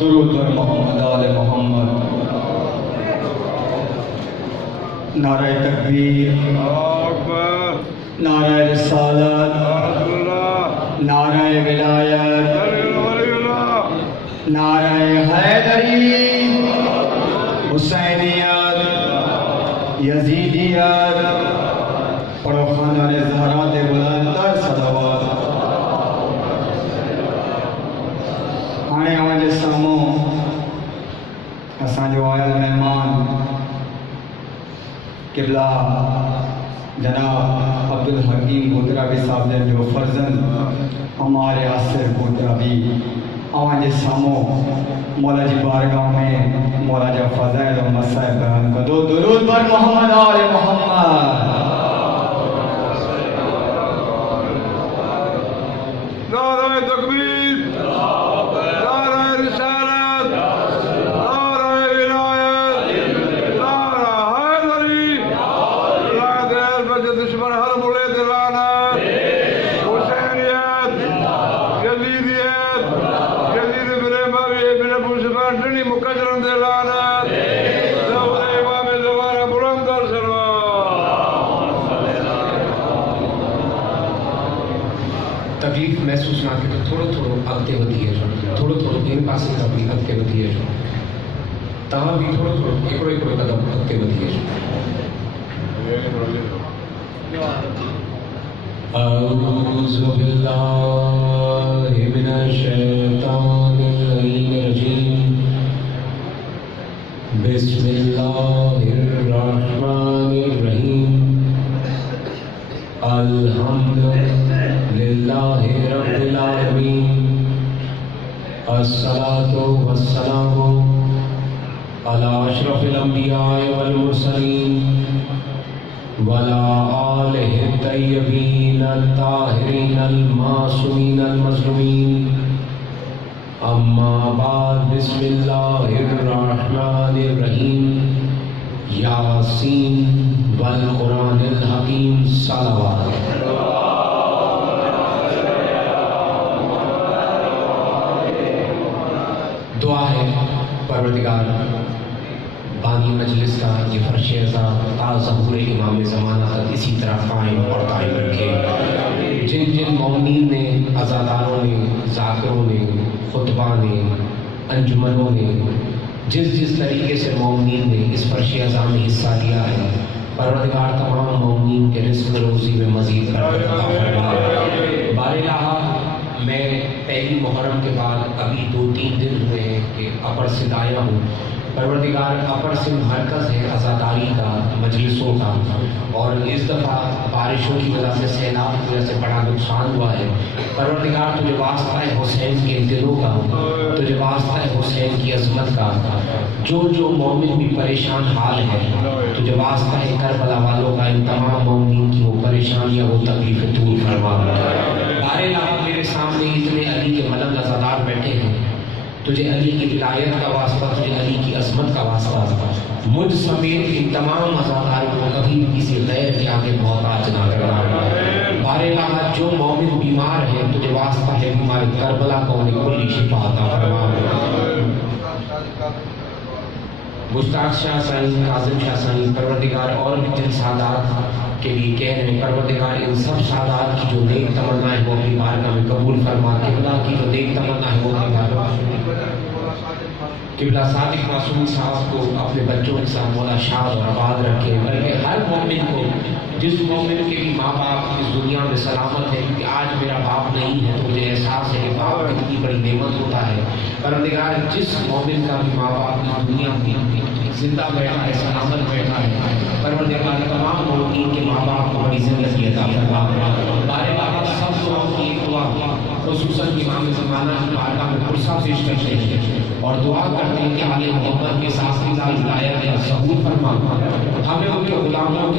درود بر محمد آل محمد. نعرہ تکبیر، نعرہ رسالت، نعرہ ولایت، نعرہ حیدری، حسینیت، یزیدیت. پڑھو خاندان زہرا دے بلند تر صلوات. آنے ہمارے ساموں اساں جو آیا مہمان قبلہ جناب عبدالحکیم گوترابی صاحب نے جو فرزند ہمارے آصر گوترابی آنے ساموں مولا جی بارگاہ میں مولا جا فضائل و مسائل بیان کر دو. درود بر محمد آل محمد. نعرہ تکبیر، نعرہ رسالت، نعرہ ولایت، نعرہ حیدری. ولایت اہل بیت دشمن ہر ملے دلانا، حسینیت، یزیدیت، یزید بن معاویہ بن ابو سفیان ڈنی مکجرن دلانا. دعوت امام زمانہ بلند تر صلوات. تکلیف محسوس نہ کہ تھوڑو اگتے ودیے تھوڑو ان پاسے تکلیف اگتے ودیے تمام بھی تھوڑو ایکڑو قدم اگتے ودیے. اعوذ باللہ من الشیطان الرجیم. بسم اللہ الرحمن الرحیم. الحمد للہ رب العالمین. الصلاۃ والسلام علی اشرف الانبیاء والمرسلین وعلی آلہ الطیبین الطاہرین المعصومین المظلومین. اما بعد. بسم اللہ الرحمن الرحیم. یاسین والقرآن الحکیم. صلوات. دعا ہے پروردگار بانی مجلس کا یہ فرش عزا تا ظہور امام زمانہ تک اسی طرح قائم اور قائم رکھے. جن جن مومنین نے، عزاداروں نے، ذاکروں نے، خطبہ نے، انجمنوں نے، جس طریقے سے مومنین نے اس فرش عزا میں حصہ لیا ہے، پروردگار تمام مومنین کے رزق روزی میں مزید برکت عطا فرمائے. بارگاہ میں پہلی محرم کے بعد ابھی 2-3 دن ہوئے ہیں کہ اپر سندھ آیا ہوں. پروردگار اپر سندھ مرکز ہے عزاداری کا، مجلسوں کا، اور اس دفعہ بارشوں کی وجہ سے، سیلاب کی وجہ سے بڑا نقصان ہوا ہے. پروردگار تجھے واسطہ ہے حسین کے دلوں کا، تجھے واسطہ ہے حسین کی عظمت کا. جو مومن بھی پریشان حال ہے، تجھے واسطہ ہے کربلا والوں کا، ان تمام مومنین کی وہ پریشانیاں، وہ تکلیفیں دور فرما. بارگاہ میرے سامنے اتنے علی کے ملنگ عزادار بیٹھے ہیں. تجھے علی کی ولایت کا واسطہ، تجھے علی کی عظمت کا واسطہ. مجھ سمیت ان تمام عزاداروں کو کبھی بھی کسی غیر کے آگے محتاج نہ کرنا. بارگاہ جو مومن بیمار ہے، تجھے واسطہ ہے بیمار کربلا کو انہیں کلی شفا عطا فرما. مشتاق شاہ سائیں، کاظم شاہ سائیں، پروردگار اور بھی جن سادات کے لیے کہہ رہے ہیں، پروردگار ان سب سادات کی جو نیک تمنا ہے وہ اپنی بارگاہ میں قبول فرما. قبلہ کی جو نیک تمنا ہے وہ اپنی بارگاہ میں قبلہ صادق معصوم صاحب کو اپنے بچوں کے ساتھ مولا شاد اور آباد رکھے. بلکہ ہر مومن کو، جس مومن کے بھی ماں باپ اس دنیا میں سلامت ہے، کہ آج میرا باپ نہیں ہے تو مجھے احساس ہے کہ باپ کتنی بڑی نعمت ہوتا ہے. پروردگار جس مومن کا بھی ماں باپ اس دنیا میں زندہ بیٹھا ہے، سلامت بیٹھا ہے، پروردگار تمام مومنین کے ماں باپ کو بڑی زندگی عطا فرما. بارگاہ سب دعاؤں کی ایک دعا خصوصاً امام زمانہ کی بارگاہ میں پرسہ پیش کرتے ہیں اور دعا کرتے ہیں کہ آل محمد کے ساتھ ولایت کا ظہور فرما. ہمیں ان کے غلاموں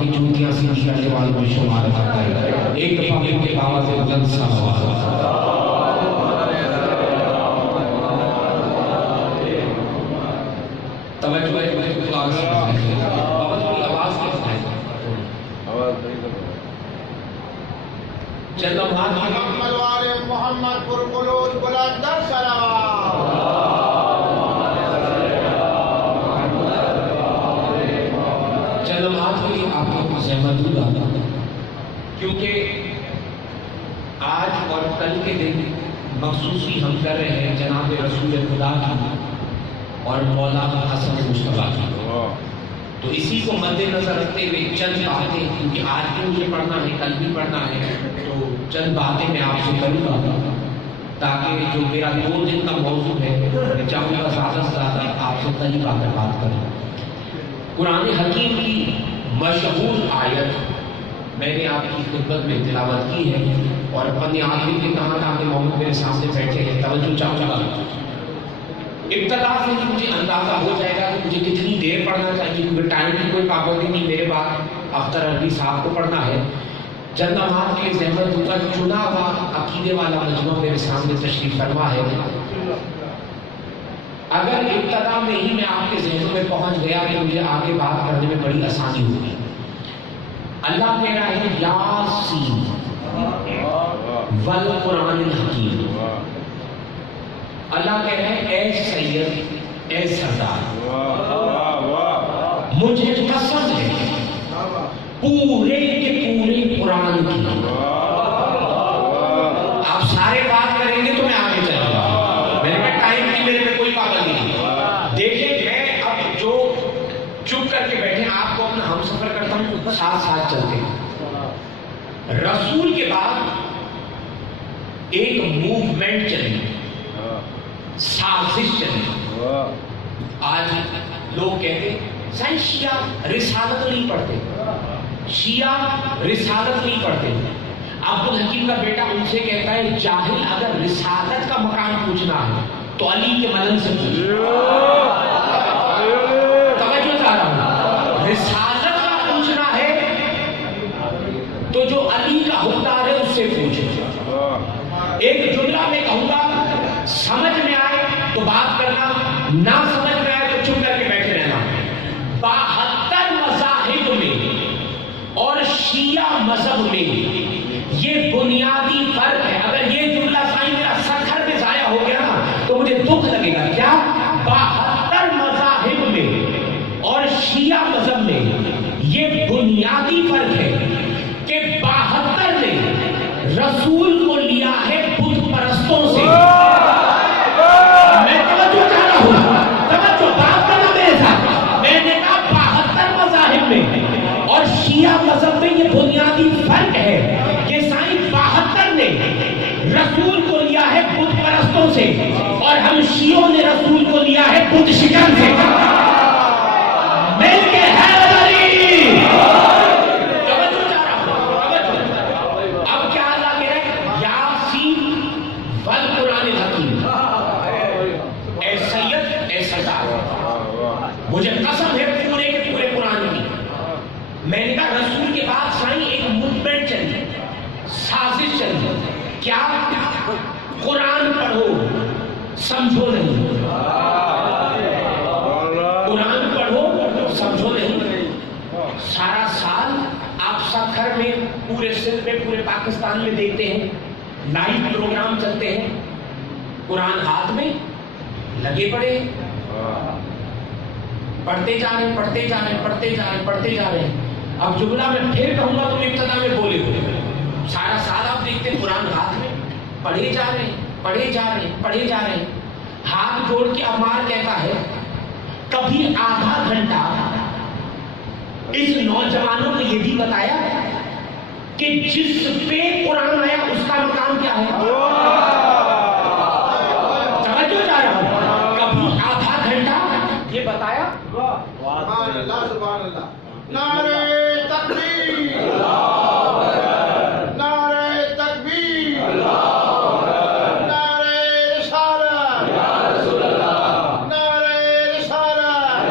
کی چونکیاں سیدھی کرنے والوں میں شمار کرتا ہے. ایک دفعہ ان کے باوض بلند صلوات. توجہ ہے آواز کیسا ہے؟ چلو محمد والے محمد پر قلوب بلند صلوات. زحمت دوں گا کیونکہ آج اور کل کے دن مخصوصی ہم کر رہے ہیں جناب رسول خدا کی اور مولانا حسن مصطفیٰ کی. تو اسی کو مد نظر رکھتے ہوئے چند باتیں، کیونکہ آج بھی مجھے پڑھنا ہے کل بھی پڑھنا ہے، تو چند باتیں میں آپ سے کروں گا تاکہ جو میرا 2 دن کا موضوع ہے میں چاہوں گا زیادہ سے زیادہ آپ سے کئی بات کروں. قرآن حکیم کی مشہور آیت میں نے آپ کی خدمت میں تلاوت کی ہے اور اپنے آدمی کے کہاں کے محمد میرے سامنے بیٹھے ہیں، توجہ چاہوں گا. ابتدا سے ہی مجھے اندازہ ہو جائے گا کہ مجھے کتنی دیر پڑھنا چاہیے، کیونکہ ٹائم کی کوئی پابندی نہیں. میرے بعد اختر عربی صاحب کو پڑھنا ہے. چند نماز کے زحمت دوں گا. چنا ہوا عقیدے والا مجموعہ میرے سامنے تشریف فرما ہے. اگر ابتدا میں ہی میں آپ کے ذہنوں میں پہنچ گیا کہ مجھے آگے بات کرنے میں بڑی آسانی ہوگی. اللہ کہہ رہا ہے یاسین والقرآن الحکیم. اللہ کہہ رہے ہیں اے سید اے سردار، مجھے قسم ہے پورے کے پورے قرآن کی. آپ سارے بات کریں گے تو میں آگے چلوں گا. میرے پاس ٹائم کی میرے پہ کوئی پابندی نہیں. دیکھیں میں اب جو چپ کر کے بیٹھے آپ کو اپنا ہم سفر کرتا ہوں، ساتھ ساتھ چلتے ہیں. رسول کے بعد ایک موومنٹ چلی، سازش چلی. آج لوگ کہتے ہیں شیعہ رسالت نہیں پڑھتے، شیعہ رسالت نہیں پڑھتے. عبد الحکیم کا بیٹا ان سے کہتا ہے جاہل اگر رسالت کا مقام پوچھنا ہے تو علی کے مدن سے پوچھو. توجہ چاہ رہا ہوں، رسالت کا پوچھنا ہے تو جو علی کا حکمدار ہے اس سے پوچھو. ایک جملہ میں کہوں گا، سمجھ میں آئے تو بات کرنا، نہ سمجھ میں آئے تو چپ کر کے بیٹھے رہنا. 72 مذاہب میں اور شیعہ مذہب میں یہ بنیادی فرق ہے. اگر یہ جملہ سائیں میرا سکھر میں ضائع ہو گیا نا تو مجھے دکھ لگے گا. کیا 72 مذاہب میں اور شیعہ مذہب میں یہ بنیادی فرق ہے کہ 72 نے رسول کو لیا ہے بت پرستوں سے. میں توجہ کر رہا ہوں، توجہ بات کرنا میرے ساتھ. میں نے کہا 72 مذاہب میں اور شیعہ مذہب میں یہ بنیادی فرق ہے کہ سائیں 72 نے رسول کو لیا ہے بت پرستوں سے اور ہم شیعوں نے رسول کو لیا ہے بت شکن سے. مل کے حیدر علی. توجہ چاہ رہا ہوں، توجہ. اب کیا اللہ کہہ رہے ہیں یاسین والقرآن الحکیم. اے سید اے سردار، مجھے قسم ہے پورے کے پورے قرآن کی. میں نے کہا رسول کے بعد سائیں ایک موومنٹ چلی، سازش چلی. کیا قرآن پڑھو سمجھو نہیں، قرآن پڑھو سمجھو نہیں. سارا سال آپ سب گھر میں پورے سندھ میں پورے پاکستان میں دیکھتے ہیں لائیو پروگرام چلتے ہیں، قرآن ہاتھ میں لگے پڑے پڑھتے جا رہے ہیں پڑھتے جا رہے ہیں پڑھتے جا رہے ہیں پڑھتے جا رہے ہیں. اب جملہ میں پھر کہوں گا تم ابتدا میں بولے ہوئے. سارا سال آپ دیکھتے ہیں قرآن ہاتھ میں پڑھے جا رہے ہیں پڑھے جا رہے ہیں پڑھے جا رہے ہیں. ہاتھ جوڑ کے عمار کہتا ہے کبھی آدھا گھنٹہ اس نوجوانوں نے یہ بھی بتایا کہ جس پہ قرآن آیا اس کا مقام کیا ہے. توجہ چاہ رہا ہوں، کبھی آدھا گھنٹہ یہ بتایا. سبحان اللہ سبحان اللہ. نعرہ تکبیر، نعرہ تکبیر، نعرہ رسالت، نعرہ رسالت،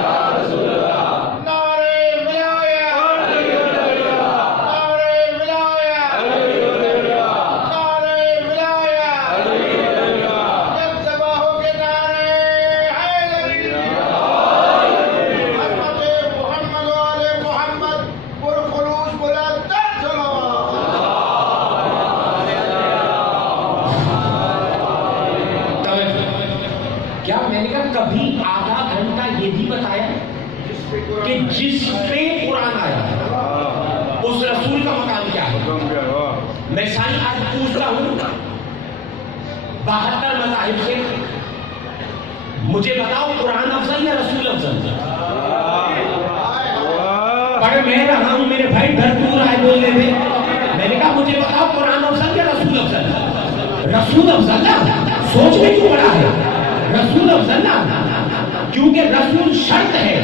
نعرہ ولایت، نعرہ ولایت، نعرہ ولایت. جب سبا ہو کے نعرہ حیدری، محمد والے محمد پرخلوص بلند کیا میں نے کہا کبھی آدھا گھنٹہ یہ بھی بتایا کہ جس پہ قرآن آیا اس رسول کا مقام کیا ہے؟ میں سائیں آج پوچھتا ہوں 72 مذاہب سے، مجھے بتاؤ قرآن افضل یا رسول افضل؟ پڑھ میں رہا ہوں، میرے بھائی دور آئے بولنے میں، میں نے کہا مجھے بتاؤ قرآن افضل یا رسول افضل؟ رسول افضل نا، سوچ میں کیوں پڑا ہے؟ رسول افضل نا، کیونکہ رسول شرط ہے،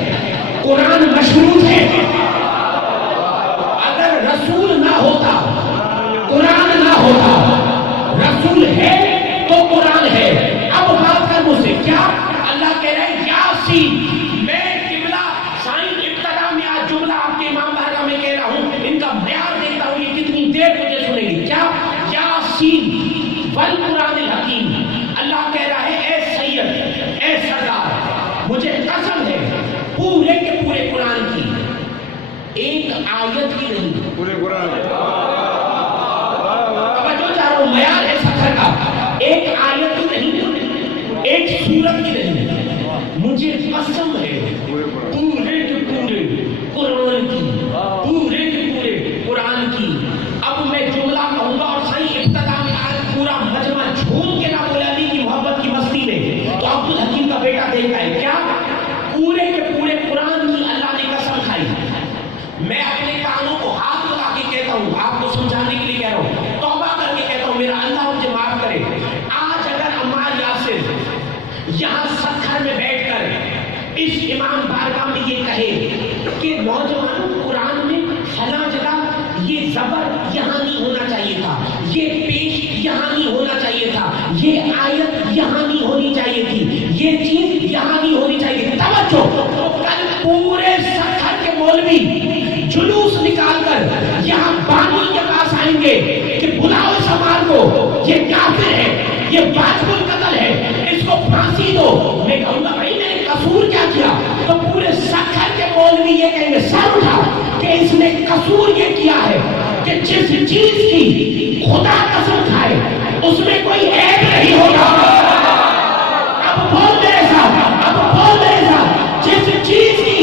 قرآن مشروط ہے۔ اگر رسول نہ ہوتا، قرآن نہ ہوتا، رسول ہے تو قرآن ہے۔ اب بات کر مجھ سے، کیا اللہ کہہ رہے ہیں یاسین؟ میں قبلہ سائن ابتدا میں آج جملہ آپ کے امام بارگاہ میں کہہ رہا ہوں، ان کا معیار دیتا ہوں یہ کتنی دیر مجھے سنیں گی۔ کیا یاسین والقرآن الحکیم؟ اللہ کہہ رہا ہے اے سید، اے سردار، مجھے قسم ہے پورے کے پورے قرآن کی، ایک آیت کی نہیں، پورے قرآن توجہ چاہ رہا ہوں، معیار ہے سفر کا، ایک آیت کی نہیں، ایک سورت کی نہیں، مجھے قسم ہے پورے کے پورے قرآن کی، پورے کے پورے قرآن کی۔ اب میں جملہ کہوں گا اور صحیح ابتدا میں آج پورا مجمع جھوم کے نہ بولا نہیں کی محبت کی مستی میں، تو عبد الحکیم کا بیٹا دیکھتا ہے کیا پورے کے پورے قرآن کی اللہ نے قسم کھائی۔ میں اپنے کانوں کو ہاتھ لگا کے کہتا ہوں، آپ کو سمجھانے کے لیے کہہ رہا ہوں، توبہ کر کے کہتا ہوں میرا اللہ مجھے معاف کرے۔ آج اگر عمار یاسر یہاں سکھر میں بیٹھ کر اس امام بارگاہ میں یہ کہے کہ نوجوانوں قرآن میں فلاں جگہ یہ زبر یہاں نہیں ہونا چاہیے تھا، یہ پیش یہاں نہیں ہونا چاہیے تھا، یہ آیت یہاں نہیں ہونی چاہیے تھی، یہ چیز یہاں نہیں ہونی چاہیے تھی، توجہ، کل پورے سکھر کے مولوی جلوس نکال کر یہاں بانی کے پاس آئیں گے کہ بلاؤ اس عمار کو، یہ کافر ہے، یہ واجب القتل ہے، اس کو پھانسی دو۔ میں کہوں گا بھائی میں نے قصور کیا کیا؟ تو پورے سکھر کے مولوی یہ کہیں گے سر اٹھا کہ اس نے قصور یہ کیا ہے کہ جس چیز کی خدا قسم کھائے اس میں کوئی عیب نہیں ہوگا۔ اب بول میرے ساتھ، اب بول میرے ساتھ، جس چیز کی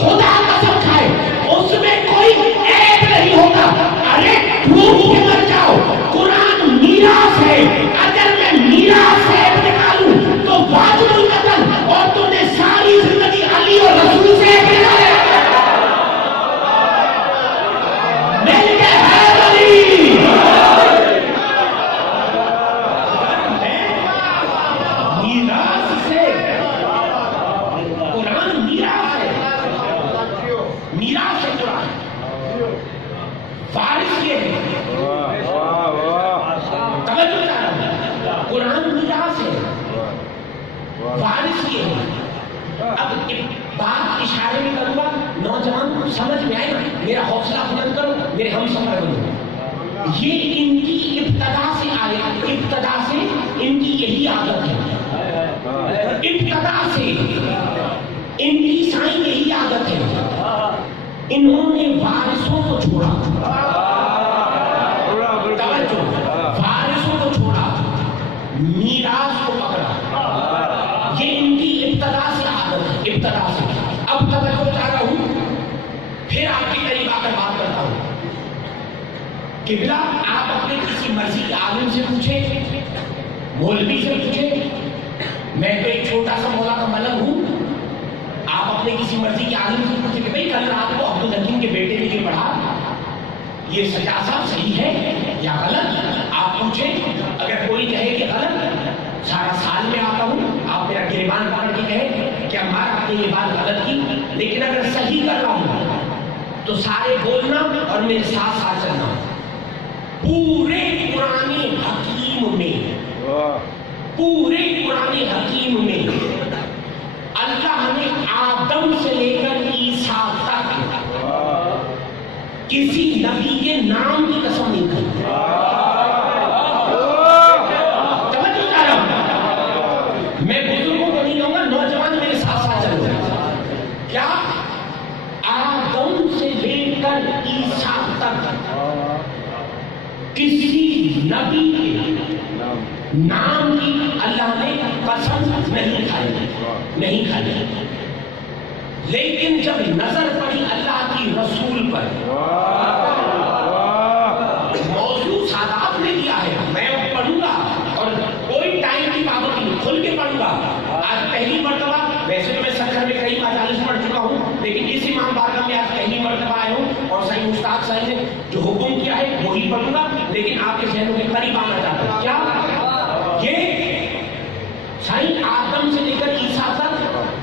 خدا قسم کھائے اس میں کوئی عیب نہیں ہوگا۔ ارے ڈھونڈ کے مر جاؤ، قرآن میراث ہے، اگر میں میراث سے عیب نکالوں تو واجب القتل، اور تم نے ساری زندگی علی اور رسول سے عیب نکالے۔ مل کے ہے علی، میراث سے، قرآن میراث ہے، میراث ہے قرآن، وارث یہ ہے، توجہ چاہ رہا ہوں، قرآن میراث ہے، وارث یہ ہے۔ اب بات اشارے میں کروں گا، نوجوان کو سمجھ میں آئے نا، میرا حوصلہ بلند کرو، میرے ہم سفر بنو۔ یہ ان کی ابتدا سے آئے، ابتدا سے ان کی یہی عادت ہے، ابتدا سے ان کی سائیں یہی عادت ہے، انہوں نے وارثوں کو چھوڑا، توجہ، وارثوں کو چھوڑا، میراث کو پکڑا، یہ ان کی ابتدا سے عادت ہے، ابتدا سے۔ اب توجہ چاہ رہا ہوں، پھر آپ کے قریب آ کر بات کرتا ہوں۔ قبلہ آپ اپنے کسی مرضی کے عالم سے پوچھیں، مولوی سے پوچھیں، میں تو ایک چھوٹا سا مولا کا ملک ہوں، آپ اپنے کسی مرضی کے عالم سے پوچھیں کہ بھئی کل رات کو عبد الحکیم کے بیٹے نے یہ پڑھا، یہ سجا صاحب صحیح ہے یا غلط؟ آپ پوچھیں، اگر کوئی کہے کہ غلط، سارا سال میں آتا ہوں، آپ میرا گریبان پکڑ کے کہے کہ ہمارا آپ نے یہ بات غلط کی، لیکن اگر صحیح کر رہا ہوں تو سارے بولنا اور میرے ساتھ ساتھ چلنا۔ پورے قرآن حکیم میں، پورے قرآن حکیم میں اللہ نے آدم سے لے کر عیسیٰ تک کسی نبی کے نام کی قسم نہیں کھائی۔ توجہ چاہ رہا ہوں، میں بزرگوں کو نہیں کہوں گا، نوجوان میرے ساتھ ساتھ چل رہے ہیں۔ کیا آدم سے لے کر عیسیٰ تک کسی نبی کے نام کی اللہ نے قسم نہیں کھائی، نہیں کھائی، لیکن جب نظر پڑی اللہ کی رسول پر، لیکن آپ کے ذہنوں کے قریب آنا چاہتا ہوں. کیا یہ سائیں آدم سے لے کر عیسیٰ تک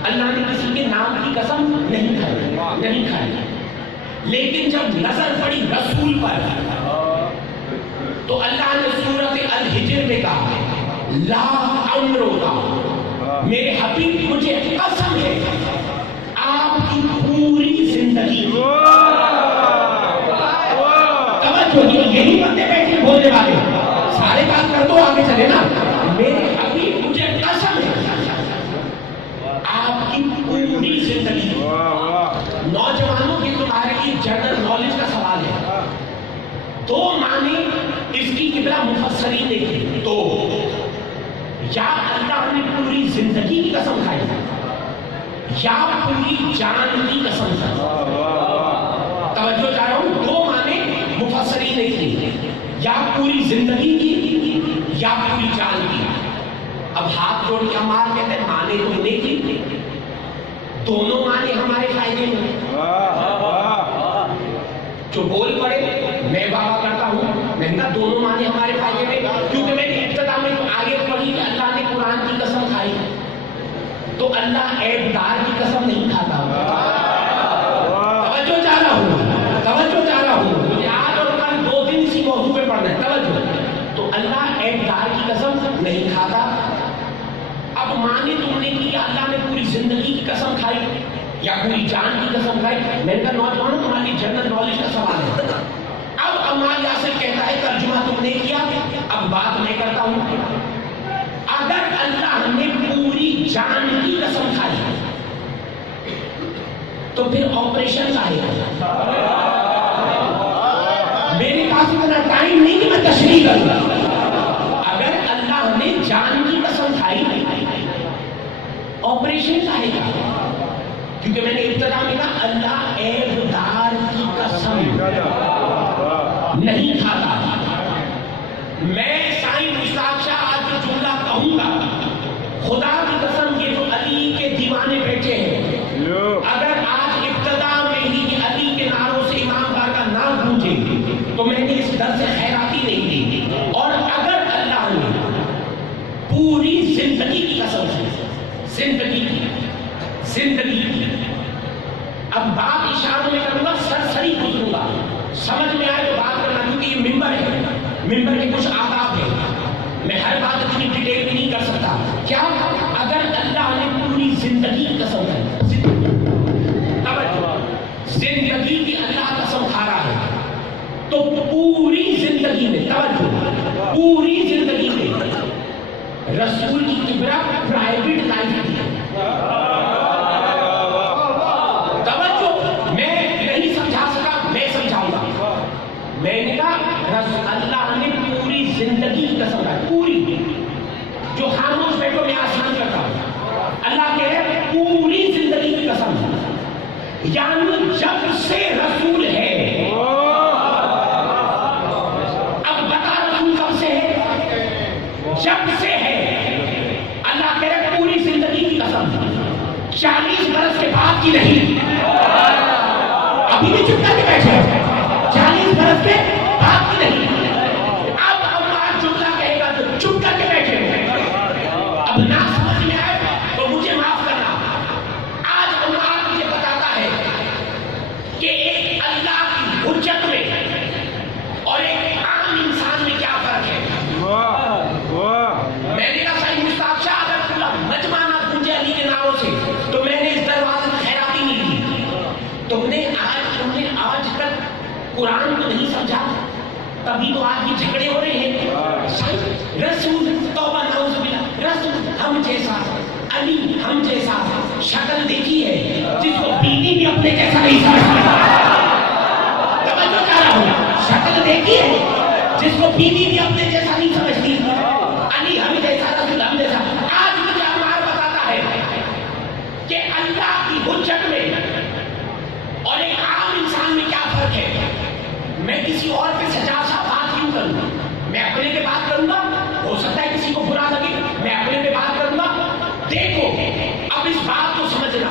اللہ نے کسی کے نام کی قسم نہیں کھائی. لیکن جب نظر پڑی رسول پر تو اللہ نے سورۃ الحجر میں کہا لا امروکا میرے حبیب مجھے قسم ہے آپ کی پوری زندگی توجہ یہی بندے بیٹھے بولنے والے سارے بات کر دو آگے چلے نا. میرے حبیب مجھے قسم ہے آپ کی پوری زندگی. نوجوانوں کی تمہارے لیے جنرل نالج کا سوال ہے. دو معنی اس کی قبلہ مفسرین نے کی. تو یا اللہ نے پوری زندگی کی قسم کھائی یا پوری جان کی قسم کھائی. توجہ چاہ رہا ہوں. دو معنی مفسرین نے کی یا پوری زندگی کی یا پوری جان کی. اب ہاتھ جوڑ کے عمار کہتے ہیں معنی تم نے کی دونوں معنی ہمارے فائدے میں. جو بول پڑے میں بابا کرتا ہوں میں نے کہا دونوں معنی ہمارے فائدے میں کیونکہ میں نے ابتدا میں آگے پڑھی کہ اللہ نے قرآن کی قسم کھائی تو اللہ عیب دار کی قسم نہیں کھاتا. توجہ چاہ رہا ہوں مجھے آج اور کل 2 دن اسی موضوع پہ پڑھنا ہے. توجہ. تو اللہ عیب دار کی قسم نہیں کھاتا. اب معنی تم نے کی اللہ نے پوری زندگی کی قسم کھائی یا پوری جان کی قسم کھائی. میں نے کہا نوجوانوں تمہاری جنرل نالج کا سوال ہے. اب عمار یاسر کہتا ہے ترجمہ تم نے کیا. اب بات میں کرتا ہوں. اگر اللہ نے پوری جان کی قسم کھائی تو پھر آپریشن کا ہے. میرے پاس اتنا ٹائم نہیں کہ میں تشریح کروں. اگر اللہ نے جان کی قسم کھائی آپریشن کا ہے کیونکہ میں نے ابتدا میں کہا اللہ عیب دار کی قسم نہیں کھاتا. میں سائیں مشتاق شاہ آج جو جملہ کہوں گا خدا کی قسم یہ جو علی کے دیوانے بیٹھے ہیں اگر آج ابتدا میں ہی علی کے نعروں سے امام بار کا نام پوچھے تو میں نے اس در سے خیراتی نہیں دی. اور اگر اللہ نے پوری زندگی کی قسم زندگی کی اب بات اشاروں میں کروں گا سرسری گزروں گا سمجھ میں آئے تو بات کرنا کیونکہ یہ ممبر ہے. ممبر کے کچھ آداب ہیں. میں ہر بات اتنی ڈیٹیل میں نہیں کر سکتا. کیا اگر اللہ نے پوری زندگی کی قسم کھائی زندگی کی اللہ قسم کھا رہا ہے تو پوری زندگی میں توجہ پوری زندگی میں رسول کی عبرت پرائیویٹ لائف کی. میں نے کہا اللہ نے پوری زندگی کی قسم کھائی. پوری جو خاموش بیٹھو میں آسان کرتا ہوں. اللہ کہہ رہے پوری زندگی کی قسم یعنی جب سے رسول ہے. اب بتا رسول کب سے ہے جب سے ہے. اللہ کہہ رہے پوری زندگی کی قسم 40 برس کے بعد کی نہیں. ابھی بھی چپ کر کے بیٹھے 40 برس کے بعد کی نہیں. اب عمار جملہ کہے گا تو چپ کر کے بیٹھے. اب نہ سمجھ میں آئے تو مجھے معاف کرنا. آج عمار مجھے بتاتا ہے کہ ایک اللہ کی حجت میں اور ایک عام انسان میں کیا فرق ہے. میں نے کہا صحیح مشتاق شاہ اگر پورا مجمع نہ گونجے علی کے نعروں سے تو میں نے اس دروازے میں خیراتی نہیں دی. تم نے آج تک قرآن کو نہیں سمجھا تبھی تو آج یہ جھگڑے ہو رہے ہیں. رسول توبہ نعوذ باللہ رسول ہم جیسا علی ہم جیسا شکل دیکھی ہے جس کو بیوی بھی اپنے جیسا نہیں سمجھتا. توجہ کر رہا ہوں. شکل دیکھی ہے جس کو بیوی بھی اپنے جیسا نہیں سمجھتی. علی ہم جیسا رسول ہم جیسا. آج مجھے عمار بتاتا ہے کہ اللہ کی حجت میں اور ایک عام انسان میں کیا فرق ہے. میں کسی اور پہ سجا سا بات کیوں کروں. میں اپنے پہ بات کروں گا ہو سکتا ہے کسی کو برا لگے. میں اپنے پہ بات کروں گا. دیکھو اب اس بات کو سمجھنا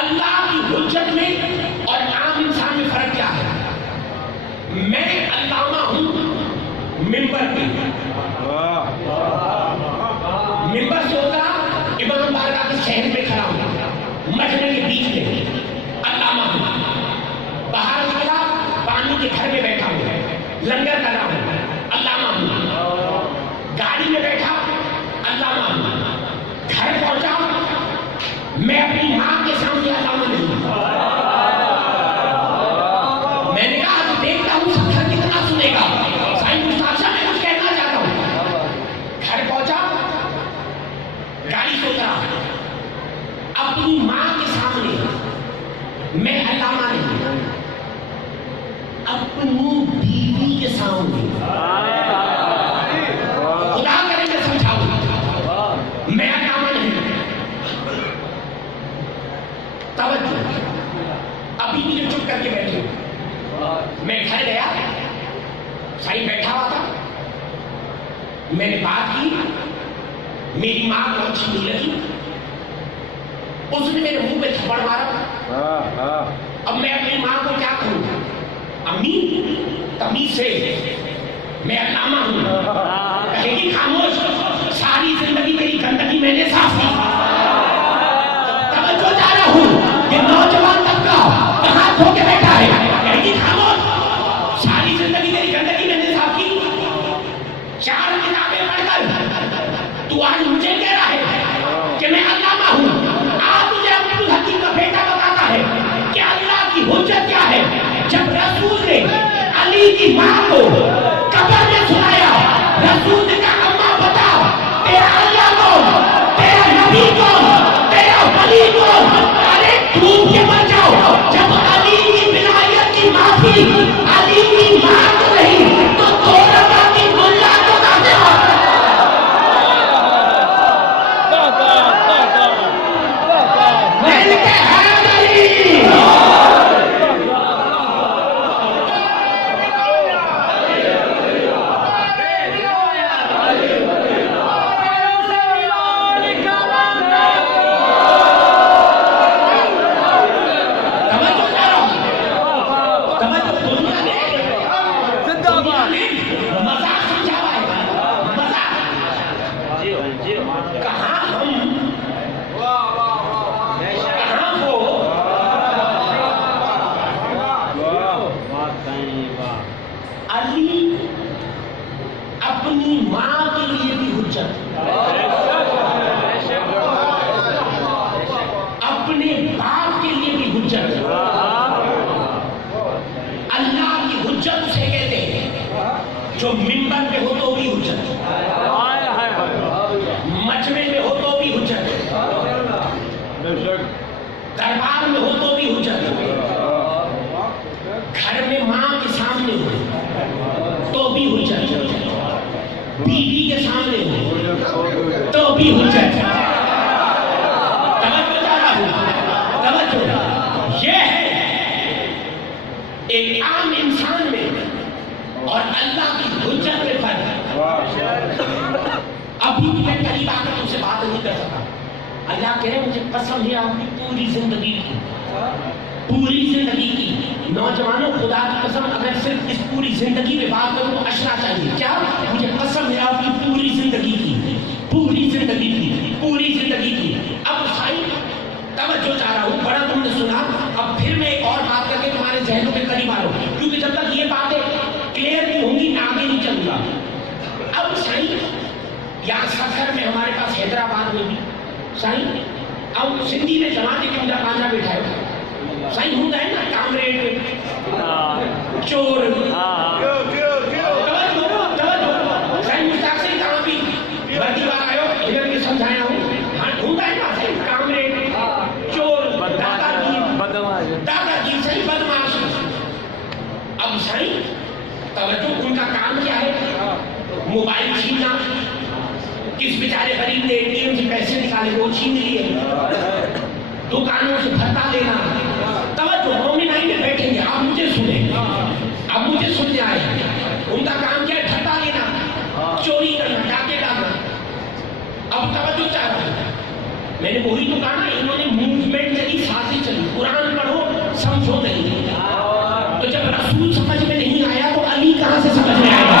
اللہ کی حجت میں اور عام انسان میں فرق کیا ہے. میں علامہ ہوں ممبر پہ، ممبر سے اترا، امام بارگاہ کے شہر میں کھڑا ہوا، مجمع کے بیچ میں، علامہ ہوں، باہر نکلا پانی کے گھر میں بیٹھا ہوا، لنگر کر رہا ہوں، علامہ ہوں، گاڑی میں بیٹھا، علامہ ہوں، گھر پہنچا، میں اپنی ماں کے سامنے علامہ نہیں ہوں۔ میں نے کہا تو دیکھتا ہوں سب گھر کتنا سنے گا، سائن مشتاق صاحب میں کچھ کہنا چاہتا ہوں۔ گھر پہنچا، گاڑی سے اترا، اپنی ماں کے سامنے میں علامہ نہیں ہوں، اپنی بیوی کے سامنے خدا کرے میں سمجھاؤں میں علامہ نہیں ہوں۔ توجہ، ابھی بھی جو چپ کر کے بیٹھے میں گھر گیا، سائیں بیٹھا ہوا تھا، میں نے بات کی، میری ماں کو اچھی نہیں لگی، اس نے میرے منہ پہ تھپڑ مارا۔ اب میں اپنی ماں کو کیا کہوں؟ امی تمیز سے، میں علامہ ہوں، کہے گی خاموش، ساری زندگی تیری گندگی میں نے صاف کی۔ توجہ جا رہا ہوں، یہ نوجوان طبقہ کہاں کھو کے بیٹھا ہے، کہے گی خاموش، ساری زندگی تیری گندگی میں نے صاف کی۔ 4 کتابیں پڑھ کر تو آج مجھے کہہ رہا ہے کہ میں علامہ ہوں۔ آج مجھے عبدالحکیم کا بیٹا بتاتا ہے کہ اللہ کی حجت کیا ہے۔ جب رسول نے علی کی ماں کو قبر میں سنایا، رسول نے کہا اماں بتا تیرا اللہ کون، تیرا نبی کون، تیرا ولی کون؟ ارے ڈوب کے مر جاؤ۔ جب علی کی ولایت کی معافی علی کی ماں کو نہیں تو دو رکعت کی ملا کو کہتے ہو۔ میں نے کہا ہے علی، علی اپنی ماں کے لیے بھی حجت، اپنے باپ کے لیے بھی حجت۔ اللہ کی حجت اسے کہتے ہیں جو منبر پہ ہو تو بھی حجت، مجمع میں ہو تو بھی حجت، دربار میں ہو تو بھی حجت، گھر میں ماں کے سامنے ہو تو بھی حجت، بیوی کے سامنے ہو تو بھی حجت۔ توجہ چاہ رہا ہوں، توجہ، یہ ہے ایک عام انسان میں اور اللہ کی حجت میں فرق۔ ابھی بھی میں قریب آ کر تم سے بات نہیں کر سکا۔ اللہ کہے مجھے قسم ہے آپ کی پوری زندگی کی، پوری زندگی کی۔ نوجوانوں خدا کی قسم اگر صرف اس پوری زندگی میں بات کروں تو اشرا چاہیے، کیا مجھے قسم ہے آپ کی پوری زندگی کی، پوری زندگی کی، پوری زندگی کی۔ اب سائیں توجہ چاہ رہا ہوں، بڑا تم نے سنا، اب پھر میں ایک اور بات کر کے تمہارے ذہنوں کے قریب آ رہا ہوں، کیونکہ جب تک یہ باتیں کلیئر نہیں ہوں گی میں آگے نہیں چلوں گا۔ اب سائیں یہاں سفر میں ہمارے پاس حیدرآباد میں بھی سائیں، اب سندھی میں جماعت کے اندر پانچا بیٹھا ہے سائیں، ہوں ہے نا کامریڈ، چور، سائیں مشتاق سے کہاں بھی بردی بار آئے ہو ادھر بھی سمجھایا ہوں، ہوں ہے نا سائیں کامریڈ، چور، دادا جی سائیں بدماش۔ اب سائیں توجہ، ان کا کام کیا ہے؟ موبائل چھیننا، کس بیچارے غریب نے اے ٹی ایم سے پیسے نکالے وہ چھین لیے، دکانوں سے بھتا لینا۔ توجہ، مومن آئیں گے بیٹھیں گے، آپ مجھے سنیں، اب مجھے سننے آئے، ان کا کام کیا ہے؟ بھتا لینا، چوری کرنا، ڈاکے ڈالنا۔ اب توجہ چاہ رہا ہوں، میں نے وہی تو کہا نا، انہوں نے موومنٹ چلی، سازی چلی، قرآن پڑھو سمجھو نہیں، تو جب رسول سمجھ میں نہیں آیا تو علی کہاں سے سمجھ میں آئے گا؟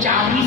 40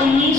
19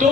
2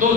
2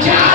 4